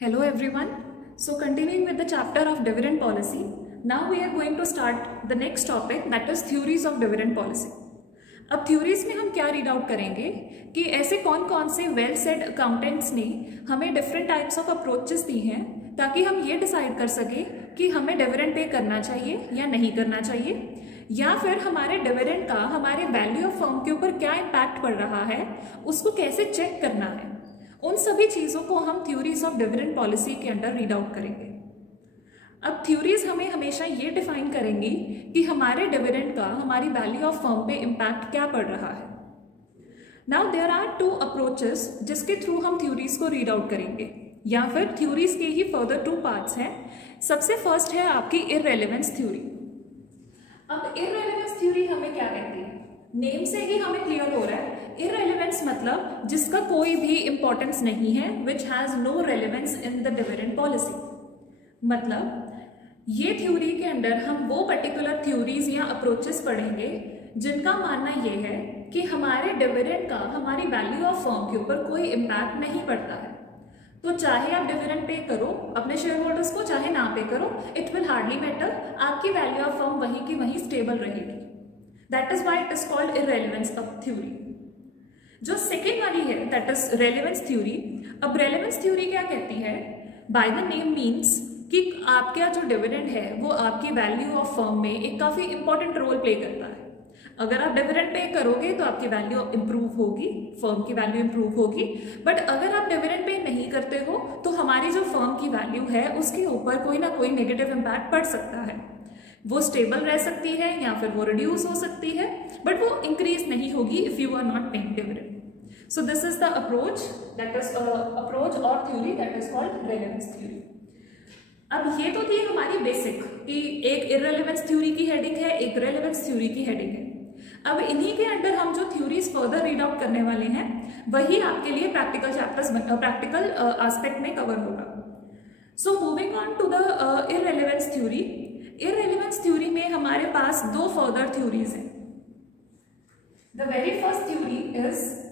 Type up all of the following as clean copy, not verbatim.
Hello everyone. So continuing with the chapter of dividend policy, now we are going to start the next topic, that is theories of dividend policy. अब theories में हम क्या read out करेंगे कि ऐसे कौन कौन से वेल सेड अकाउंटेंट्स ने हमें डिफरेंट टाइप्स ऑफ अप्रोचेस दी हैं ताकि हम ये डिसाइड कर सके कि हमें डिविडेंड पे करना चाहिए या नहीं करना चाहिए, या फिर हमारे डिविडेंड का हमारे वैल्यू ऑफ फर्म के ऊपर क्या इम्पैक्ट पड़ रहा है, उसको कैसे चेक करना है। उन सभी चीज़ों को हम थ्योरीज ऑफ डिविडेंड पॉलिसी के अंडर रीड आउट करेंगे। अब थ्योरीज हमें हमेशा ये डिफाइन करेंगी कि हमारे डिविडेंड का हमारी वैल्यू ऑफ फर्म पे इम्पैक्ट क्या पड़ रहा है। Now there are two approaches जिसके थ्रू हम थ्योरीज को रीड आउट करेंगे, या फिर थ्योरीज के ही फर्दर टू पार्ट्स हैं। सबसे फर्स्ट है आपकी इररेलेवेंस थ्योरी। अब इररेलेवेंस थ्योरी हमें क्या कहती है, नेम से ही हमें क्लियर हो रहा है। इररेलेवेंस मतलब जिसका कोई भी इंपॉर्टेंस नहीं है, which has no relevance in the dividend policy. मतलब ये थ्योरी के अंदर हम वो पर्टिकुलर थ्योरीज या अप्रोचेस पढ़ेंगे जिनका मानना ये है कि हमारे डिविडेंड का हमारी वैल्यू ऑफ फर्म के ऊपर कोई इम्पैक्ट नहीं पड़ता है। तो चाहे आप डिविडेंड पे करो अपने शेयर होल्डर्स को, चाहे ना पे करो, इट विल हार्डली मैटर, आपकी वैल्यू ऑफ फर्म वहीं की वहीं स्टेबल रहेगी। That is why it is called irrelevance of theory. जो सेकेंड वाली है दैट इज रेलेवेंस थ्योरी। अब रेलेवेंस थ्योरी क्या कहती है, बाय द नेम मीन्स कि आपका जो डिविडेंड है वो आपकी वैल्यू ऑफ फर्म में एक काफ़ी इंपॉर्टेंट रोल प्ले करता है। अगर आप डिविडेंड पे करोगे तो आपकी वैल्यू इंप्रूव होगी, फर्म की वैल्यू इंप्रूव होगी। बट अगर आप डिविडेंड पे नहीं करते हो तो हमारी जो फर्म की वैल्यू है उसके ऊपर कोई ना कोई नेगेटिव इम्पैक्ट पड़ सकता है। वो स्टेबल रह सकती है या फिर वो रिड्यूस हो सकती है, बट वो इंक्रीज नहीं होगी if you are not paying dividend. So this is the approach, that is approach और theory that is called relevance theory. अब ये तो थी हमारी बेसिक कि एक इररेलेवेंस थ्योरी की हेडिंग है, एक रेलेवेंस थ्योरी की हेडिंग है। अब इन्हीं के अंडर हम जो थ्योरीज फर्दर रीड आउट करने वाले हैं वही आपके लिए प्रैक्टिकल चैप्टर्स प्रैक्टिकल एस्पेक्ट में कवर होगा। So moving on to the irrelevance theory. Irrelevance theory में हमारे पास दो फर्दर थ्योरीज हैं। The very first theory is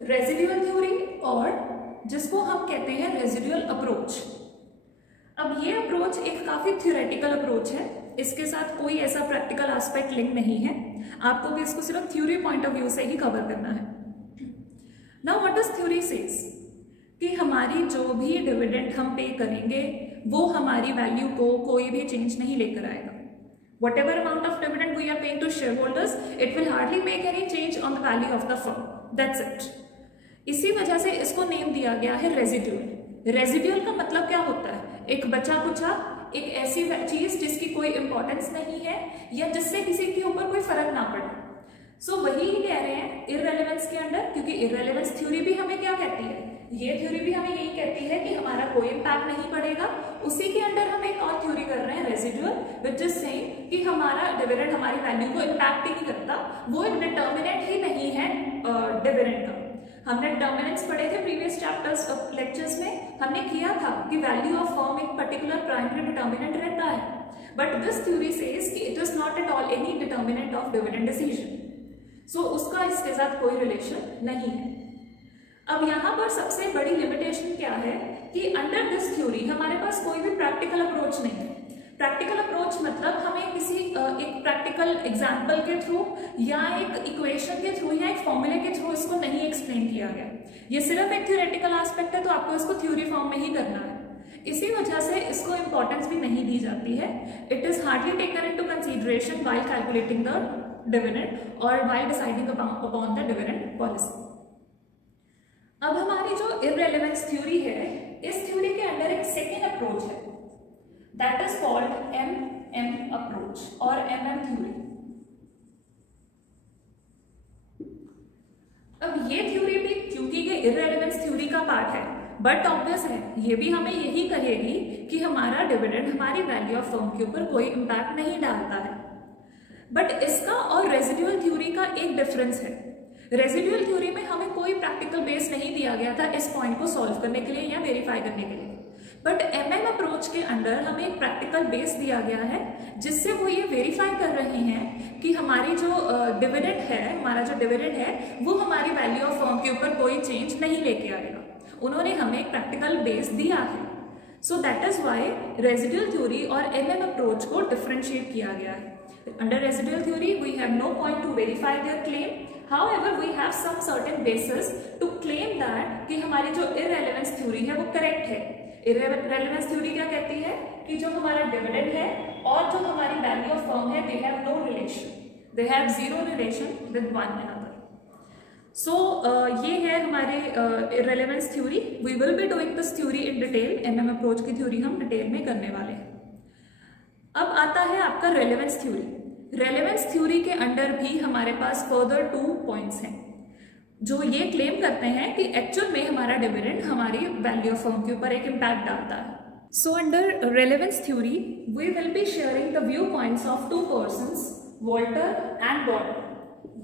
residual theory, और जिसको हम कहते हैं रेजिडुअल अप्रोच। अब ये अप्रोच एक काफी थ्योरेटिकल अप्रोच है, इसके साथ कोई ऐसा प्रैक्टिकल एस्पेक्ट लिंक नहीं है, आपको भी इसको सिर्फ थ्योरी पॉइंट ऑफ व्यू से ही कवर करना है। Now what does theory says कि हमारी जो भी डिविडेंड हम पे करेंगे वो हमारी वैल्यू को कोई भी चेंज नहीं लेकर आएगा। Whatever amount of dividend we are paying to shareholders, it will hardly make any change on the value of the firm. That's it. इसी वजह से इसको नेम दिया गया है रेजिड्यूअल। रेजिड्यूअल का मतलब क्या होता है, एक बचा कुचा, एक ऐसी चीज जिसकी कोई इंपॉर्टेंस नहीं है या जिससे किसी के ऊपर कोई फर्क ना पड़े। सो वही कह रहे हैं इररेलेवेंस के अंडर, क्योंकि इररेलेवेंस थ्योरी भी हमें क्या कहती है, ये थ्योरी भी हमें यही कहती है कि हमारा कोई इम्पैक्ट नहीं पड़ेगा। उसी के अंडर हम एक और थ्योरी कर रहे हैं रेजिडुअल, व्हिच इज सेइंग कि हमारा डिविडेंड हमारी वैल्यू को इम्पैक्ट ही नहीं करता, वो एक डिटर्मिनेंट ही नहीं है डिविडेंड का। हमने डिटर्मिनेंट्स पढ़े थे प्रीवियस चैप्टर्स लेक्चर्स में, हमने किया था कि वैल्यू ऑफ फर्म एक पर्टिकुलर प्राइमरी डिटर्मिनेंट रहता है, बट दिस थ्योरी सेज कि it is not at all any determinant of dividend decision. सो उसका इसके साथ कोई रिलेशन नहीं है। अब यहाँ पर सबसे बड़ी लिमिटेशन क्या है कि अंडर दिस थ्योरी हमारे पास कोई भी प्रैक्टिकल अप्रोच नहीं है। प्रैक्टिकल अप्रोच मतलब हमें किसी एक प्रैक्टिकल एग्जाम्पल के थ्रू या एक इक्वेशन के थ्रू या एक फॉर्मूले के थ्रू इसको नहीं एक्सप्लेन किया गया। ये सिर्फ एक थ्योरेटिकल एस्पेक्ट है, तो आपको इसको थ्योरी फॉर्म में ही करना है। इसी वजह से इसको इंपॉर्टेंस भी नहीं दी जाती है। It is hardly taken into consideration while calculating the dividend और while deciding upon the dividend policy. अब हमारी जो इररेलेवेंस थ्योरी है, इस थ्योरी के अंदर एक सेकेंड अप्रोच है, that is called MM approach और एमएम थ्योरी। अब ये थ्योरी भी क्योंकि ये इररेलेवेंस थ्योरी का पार्ट है, बट ऑब्वियस है ये भी हमें यही कहेगी कि हमारा डिविडेंड हमारी वैल्यू ऑफ फर्म के ऊपर कोई इम्पैक्ट नहीं डालता है। बट इसका और रेजिडुअल थ्योरी का एक डिफरेंस है। रेजिडुअल थ्योरी में हमें कोई प्रैक्टिकल बेस नहीं दिया गया था इस पॉइंट को सॉल्व करने के लिए या वेरीफाई करने के लिए, बट एमएम अप्रोच के अंडर हमें एक प्रैक्टिकल बेस दिया गया है जिससे वो ये वेरीफाई कर रहे हैं कि हमारी जो डिविडेंड है, हमारा जो डिविडेंड है वो हमारी वैल्यू ऑफ फर्म के ऊपर कोई चेंज नहीं लेके आएगा। उन्होंने हमें एक प्रैक्टिकल बेस दिया है। So that is why residual theory और एमएम अप्रोच को डिफरेंशिएट किया गया है। Under residual theory we have no point to verify their claim, however we have some certain basis to claim that कि हमारी जो irrelevance theory है वो correct है। irrelevance theory क्या कहती है कि जो हमारा dividend है और जो हमारी value of firm है they have no relation, they have zero relation with one another. So ये है हमारे irrelevance theory. We will be doing this theory in detail. MM approach की theory हम डिटेल में करने वाले हैं। अब आता है आपका relevance theory. रेलेवेंस थ्योरी के अंडर भी हमारे पास फर्दर 2 पॉइंट्स हैं जो ये क्लेम करते हैं कि एक्चुअल में हमारा डिविडेंड हमारी वैल्यू ऑफ फर्म के ऊपर एक इम्पैक्ट डालता है। So under relevance theory we will be sharing the view points of 2 persons, Walter and Gordon.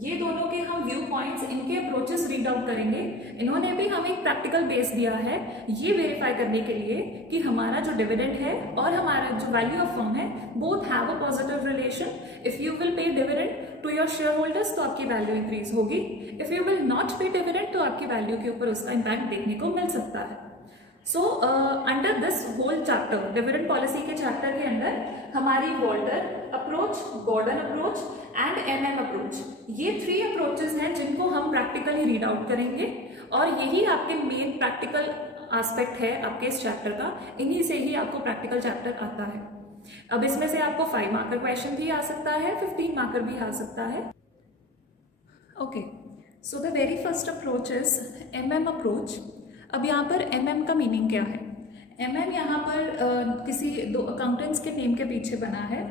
ये दोनों के हम व्यू पॉइंट्स, इनके अप्रोचेस रीड आउट करेंगे। इन्होंने भी हमें एक प्रैक्टिकल बेस दिया है ये वेरीफाई करने के लिए कि हमारा जो डिविडेंड है और हमारा जो वैल्यू ऑफ फर्म है both have a positive relation. If you will pay dividend to your share holders तो आपकी वैल्यू इंक्रीज होगी, if you will not pay dividend तो आपकी वैल्यू के ऊपर उसका इम्पैक्ट देखने को मिल सकता है। So under this whole chapter, dividend policy के चैप्टर के अंदर हमारी Walter approach, Gordon approach and MM approach, ये 3 अप्रोचेस हैं जिनको हम प्रैक्टिकली रीड आउट करेंगे और यही आपके मेन प्रैक्टिकल एस्पेक्ट है आपके इस चैप्टर का। इन्हीं से ही आपको प्रैक्टिकल चैप्टर आता है। अब इसमें से आपको 5 मार्कर क्वेश्चन भी आ सकता है, 15 मार्कर भी आ सकता है। Okay, so the very first approach is MM approach. अब यहाँ पर एमएम का मीनिंग क्या है? एमएम यहाँ पर किसी 2 अकाउंटेंट्स के नेम के पीछे बना है,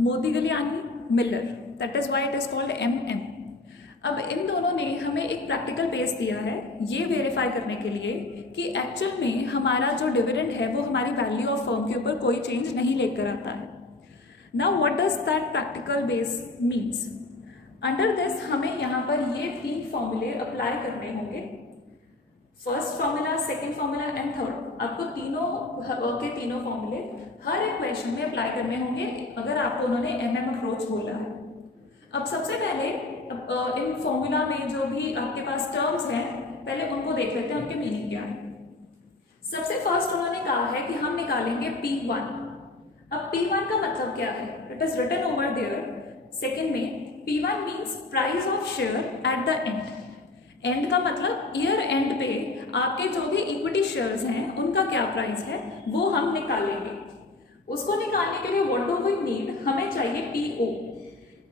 Modigliani, Miller, that is why it is called MM. अब इन दोनों ने हमें एक प्रैक्टिकल बेस दिया है ये वेरीफाई करने के लिए कि एक्चुअल में हमारा जो डिविडेंड है वो हमारी वैल्यू ऑफ फर्म के ऊपर कोई चेंज नहीं लेकर आता है। Now what does that practical base means? Under this हमें यहाँ पर ये 3 फॉर्मूले अप्लाई करने होंगे। First formula, second formula and third. आपको तीनों फॉर्मूले हर एक क्वेश्चन में अप्लाई करने होंगे अगर आपको उन्होंने एमएम अप्रोच बोला है। अब सबसे पहले इन फॉर्मूला में जो भी आपके पास टर्म्स हैं पहले उनको देख लेते हैं, उनके मीनिंग क्या है। सबसे फर्स्ट उन्होंने कहा है कि हम निकालेंगे P1। अब P1 का मतलब क्या है? It is written over there second में। P1 means price of share at the end. End का मतलब ईयर एंड पे आपके जो भी इक्विटी शेयर्स हैं उनका क्या प्राइस है वो हम निकालेंगे। उसको निकालने के लिए व्हाट डू वी नीड? हमें चाहिए PO।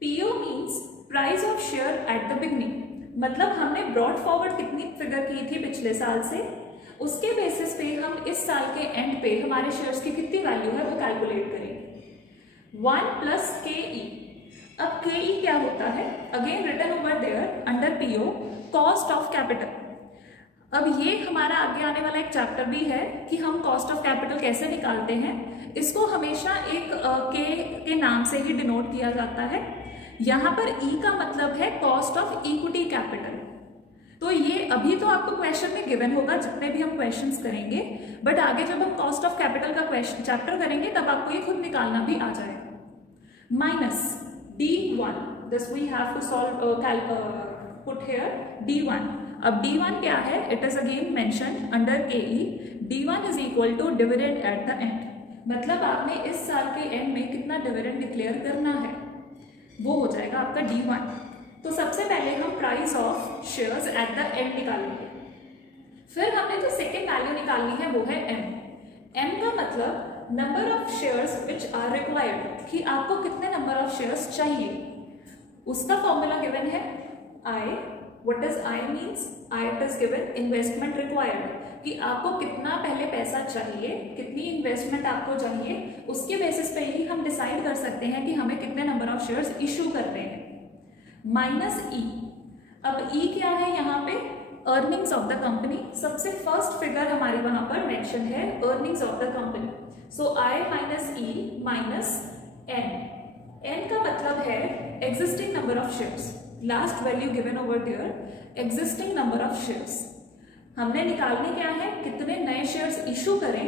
PO means price of share at the beginning. मतलब हमने ब्रॉड फॉरवर्ड कितनी फिगर की थी पिछले साल से, उसके बेसिस पे हम इस साल के एंड पे हमारे शेयर्स की कितनी वैल्यू है वो कैलकुलेट करेंगे। 1 + KE। अब KE क्या होता है? Again written over there under PO, cost of capital. अब ये हमारा आगे आने वाला एक चैप्टर भी है कि हम कॉस्ट ऑफ कैपिटल कैसे निकालते हैं। इसको हमेशा एक के नाम से ही डिनोट किया जाता है। यहाँ पर E का मतलब है कॉस्ट ऑफ इक्विटी कैपिटल। तो ये अभी तो आपको क्वेश्चन में गिवन होगा जितने भी हम क्वेश्चंस करेंगे, बट आगे जब हम कॉस्ट ऑफ कैपिटल का क्वेश्चन चैप्टर करेंगे तब आपको ये खुद निकालना भी आ जाएगा। Minus D1, this we have to solve put here D1। अब D1 क्या है? It is again mention under KE। D1 is equal to dividend at the end. मतलब आपने इस साल के एंड में कितना डिविडेंड डिक्लेयर करना है वो हो जाएगा आपका D1। तो सबसे पहले हम price of shares at the and निकालेंगे। फिर हमने जो सेकेंड वैल्यू निकालनी है वो है M। M का मतलब number of shares which are required, कि आपको कितने नंबर ऑफ शेयर्स चाहिए। उसका फॉर्मूला गिवन है I। What does I means? I it is given investment required, कि आपको कितना पहले पैसा चाहिए, कितनी इन्वेस्टमेंट आपको चाहिए, उसके बेसिस पे ही हम डिसाइड कर सकते हैं कि हमें कितने नंबर ऑफ शेयर्स इशू करने हैं। Minus E। अब E क्या है यहाँ पे? Earnings of the company. सबसे फर्स्ट फिगर हमारी वहां पर मेंशन है earnings of the company. So I minus E minus N। N का मतलब है existing number of shares. Last value given over their existing number of shares. हमने निकालने क्या है? कितने नए शेयर्स इशू करें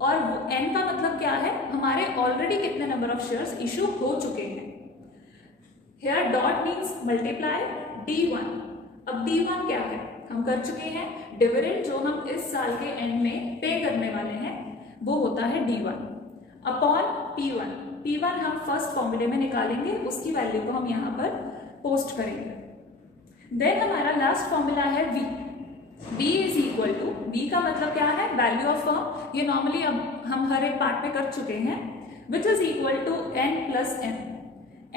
और n का मतलब क्या है, हमारे ऑलरेडी कितने नंबर ऑफ शेयर्स इशू हो चुके हैं। Hair dot means multiply D1। अब D1 क्या है, हम कर चुके हैं, डिविडेंड जो हम इस साल के एंड में पे करने वाले हैं वो होता है D1 अपॉन P1। P1 हम फर्स्ट फॉर्मूले में निकालेंगे, उसकी वैल्यू को हम यहाँ पर पोस्ट करेंगे। देन हमारा लास्ट फॉर्मूला है V। V is equal to, V का मतलब क्या है, वैल्यू ऑफ फर्म। ये नॉर्मली अब हम हर एक पार्ट में कर चुके हैं, which is equal to n plus m।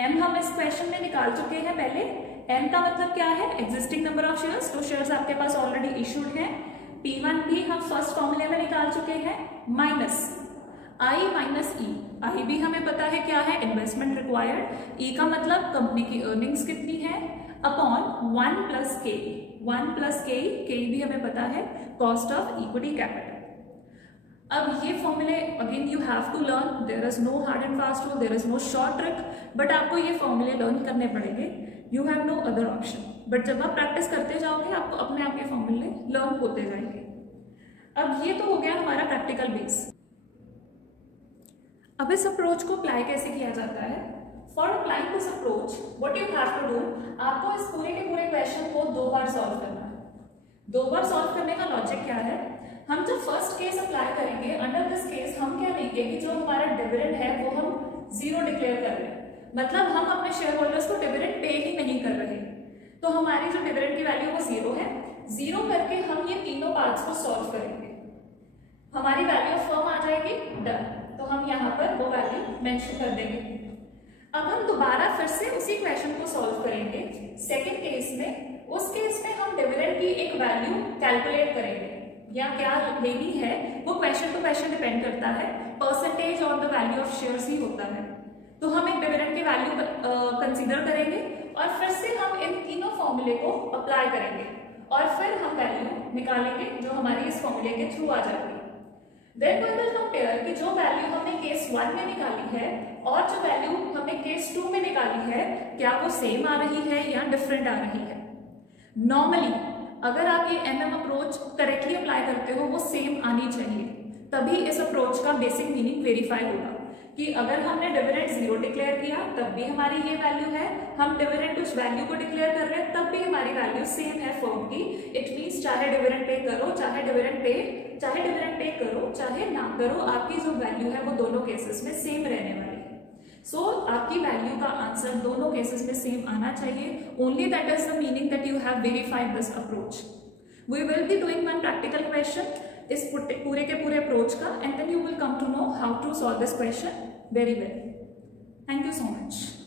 m हम इस क्वेश्चन में निकाल चुके हैं पहले। m का मतलब क्या है, एग्जिस्टिंग नंबर ऑफ शेयर्स, तो शेयर्स आपके पास ऑलरेडी इशूड हैं। P1 भी हम फर्स्ट फॉर्मूले में निकाल चुके हैं, minus I minus E। I भी हमें पता है क्या है, इन्वेस्टमेंट रिक्वायर्ड। E का मतलब कंपनी की अर्निंग्स कितनी है, upon 1 plus K। 1 plus K भी हमें पता है, कॉस्ट ऑफ इक्विटी कैपिटल। अब ये फॉर्मूले again you have to learn, there is no hard and fast rule, there is no short trick, but आपको ये फॉर्मूले लर्न करने पड़ेंगे। You have no other option, but जब आप प्रैक्टिस करते जाओगे आपको अपने आप के फॉर्मूले लर्न होते जाएंगे। अब ये तो हो गया हमारा प्रैक्टिकल बेस। अब इस अप्रोच को अप्लाई कैसे किया जाता है। For applying this approach what you have to do, आपको इस पूरे के पूरे क्वेश्चन को 2 बार सॉल्व करना है। 2 बार सॉल्व करने का लॉजिक क्या है, हम जब फर्स्ट केस अप्लाई करेंगे, अंडर दिस केस हम क्या लेंगे कि जो हमारा डिविडेंड है वो हम 0 डिक्लेयर कर रहे हैं, मतलब हम अपने शेयर होल्डर्स को डिविडेंड पे ही नहीं कर रहे। तो हमारी जो डिविडेंड की वैल्यू वो 0 है। 0 करके हम ये तीनों पार्ट्स को सॉल्व करेंगे, हमारी वैल्यू ऑफ फर्म आ जाएगी डन। तो हम यहाँ पर वो वैल्यू मेंशन कर देंगे। अब हम दोबारा फिर से उसी क्वेश्चन को सॉल्व करेंगे सेकंड केस में। उस केस में हम डिविडेंड की एक वैल्यू कैलकुलेट करेंगे, या क्या लेनी है वो क्वेश्चन टू क्वेश्चन डिपेंड करता है, परसेंटेज और द वैल्यू ऑफ शेयर्स ही होता है। तो हम एक डिविडेंड की वैल्यू कंसीडर करेंगे और फिर से हम इन तीनों फॉर्मूले को अप्लाई करेंगे और फिर हम वैल्यू निकालेंगे जो हमारी इस फॉर्मूले के थ्रू आ जाएगी। देन वी विल कंपेयर कि जो वैल्यू हमने केस 1 में निकाली है और जो वैल्यू हमने केस 2 में निकाली है, क्या वो सेम आ रही है या डिफरेंट आ रही है। नॉर्मली अगर आप ये MM अप्रोच करेक्टली अप्लाई करते हो वो सेम आनी चाहिए, तभी इस अप्रोच का बेसिक मीनिंग वेरीफाई होगा कि अगर हमने डिविडेंड 0 डिक्लेयर किया तब भी हमारी ये वैल्यू है, हम डिविडेंड उस वैल्यू को डिक्लेयर कर रहे हैं तब भी हमारी वैल्यू सेम है फर्म की। इट मींस चाहे डिविडेंड पे करो, चाहे डिविडेंड पे करो, चाहे ना करो, आपकी जो वैल्यू है वो दोनों केसेस में सेम रहने वाली है। सो आपकी वैल्यू का आंसर दोनों केसेस में सेम आना चाहिए। Only that is the meaning that you have verified this approach. We will be doing one practical question इस पूरे के पूरे अप्रोच का, and then you will come to know how to solve this question very well. Thank you so much.